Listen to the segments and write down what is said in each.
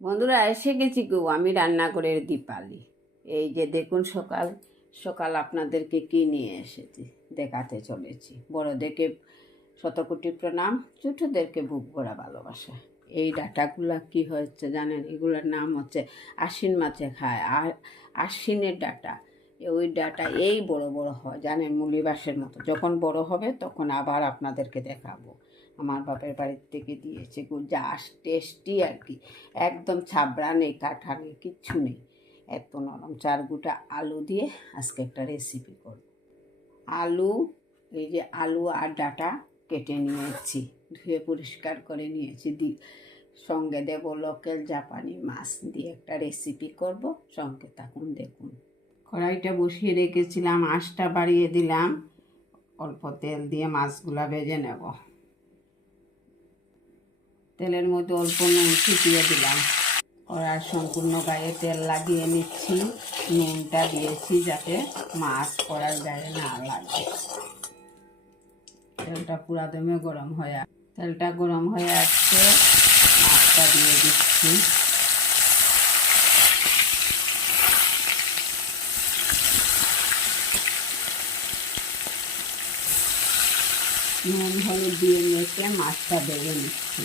বন্ধুরা এসে গেছি গো, আমি রান্না করে দীপালি। এই যে দেখুন, সকাল সকাল আপনাদেরকে কি নিয়ে এসেছি দেখাতে চলেছি। বড়দেরকে শতকোটি প্রণাম, ছোটদেরকে বুক ভরা ভালোবাসা। এই ডাঁটাগুলা কি হচ্ছে জানেন? এগুলোর নাম হচ্ছে আশ্বিন মাছে খায়, আর আশ্বিনের ডাঁটা। ওই ডাঁটা এই বড় বড় হয় জানেন, মুলিবাসের মতো। যখন বড় হবে তখন আবার আপনাদেরকে দেখাবো। আমার বাপের বাড়ির থেকে দিয়েছে গো, যা টেস্টি আর কি। একদম ছাবড়া নেই, কাঠা নেই, কিচ্ছু নেই, এত নরম। 4 গোটা আলু দিয়ে আজকে একটা রেসিপি করব। আলু, এই যে আলু আর ডাঁটা কেটে নিয়েছি, ধুয়ে পরিষ্কার করে নিয়েছি। সঙ্গে দেব লোকাল জাপানি মাছ দিয়ে একটা রেসিপি করব। সঙ্গে থাকুন, দেখুন। কড়াইটা বসিয়ে রেখেছিলাম, আঁচটা বাড়িয়ে দিলাম। অল্প তেল দিয়ে মাছগুলা ভেজে নেব। তেলের মধ্যে অল্প নুন ছিটিয়ে দিলাম। কড়ার সম্পূর্ণ গায়ে তেল লাগিয়ে নিচ্ছি। নুনটা দিয়েছি যাতে মাছ কড়ার গায়ে না লাগে। তেলটা পুরা দমে গরম হয়ে তেলটা গরম হয়ে আসছে, মাছটা দিয়ে দিচ্ছি। নুন হলুদ দিয়ে মেখে মাছটা ভেজে নিচ্ছি।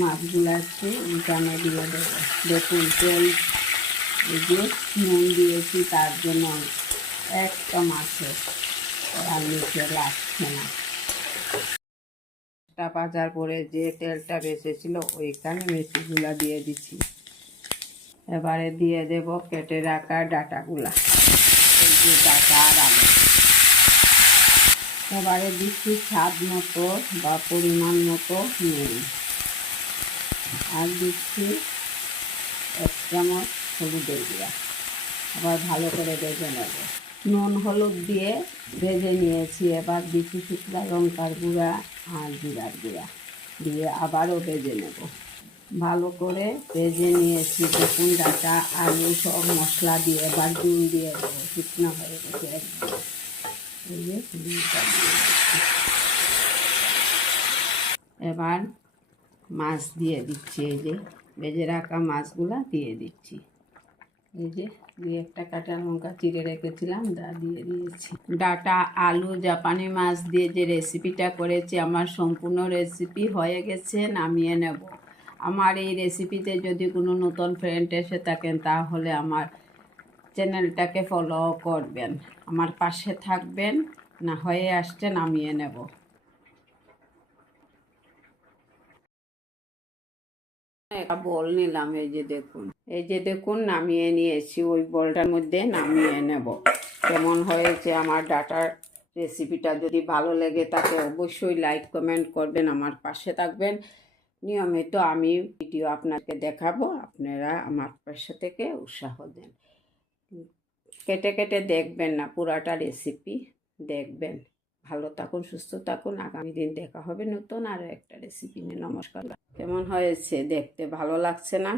মাছগুলো একটু উল্টানো দিয়ে দেবো। দেখুন, তেল এই যে নুন দিয়েছি, তার জন্য একটা মাছের আর নিচে লাগছে না। ভাজার পরে যে তেলটা বেঁচেছিল ওইখানে মেথিগুলা দিয়ে দিচ্ছি। এবারে দিয়ে দেব কেটে রাখা ডাঁটাগুলা, এই যে ডাঁটা আর আলু। এবারে দিচ্ছি স্বাদ মতো বা পরিমাণ মতো নুন, আর দিচ্ছি 1 চামচ হলুদের গুঁড়া। আবার ভালো করে ভেজে নেব। নুন হলুদ দিয়ে ভেজে নিয়েছি। এবার দিচ্ছি শুকনো লঙ্কার গুঁড়া আর জিরার গুঁড়া দিয়ে আবারও ভেজে নেব। ভালো করে ভেজে নিয়েছি। দেখুন, ডাঁটা আলু সব মশলা দিয়ে এবার নুন দিয়ে দেবো। শুকনো হয়ে গেছে একদম। এই যে নুনটা দিয়ে দিচ্ছি। এবার মাছ দিয়ে দিচ্ছি। এই যে ভেজে রাখা মাছগুলা দিয়ে দিচ্ছি। এই যে 2-1টা কাঁচা লঙ্কা চিড়ে রেখেছিলাম, দিয়ে দিয়েছি। ডাঁটা আলু জাপানি মাছ দিয়ে যে রেসিপিটা করেছি, আমার সম্পূর্ণ রেসিপি হয়ে গেছে, নামিয়ে নেব। আমার এই রেসিপিতে যদি কোনো নতুন ফ্রেন্ড এসে থাকেন তাহলে আমার চ্যানেলটাকে ফলো করবেন, আমার পাশে থাকবেন। না হয়ে আসছে, নামিয়ে নেব। একটা বল নিলাম, এই যে দেখুন নামিয়ে নিয়েছি। ওই বলটার মধ্যে নামিয়ে নেব। কেমন হয়েছে আমার ডাটার রেসিপিটা? যদি ভালো লেগে থাকে অবশ্যই লাইক কমেন্ট করবেন, আমার পাশে থাকবেন। নিয়মিত আমি ভিডিও আপনাকে দেখাবো, আপনারা আমার পাশে থেকে উৎসাহ দেন। কেটে কেটে দেখবেন না, পুরাটা রেসিপি দেখবেন। ভালো থাকুন, সুস্থ থাকুন। আগামী দিন দেখা হবে নতুন আরও একটা রেসিপি নিয়ে। নমস্কার। কেমন হয়েছে দেখতে? ভালো লাগছে না?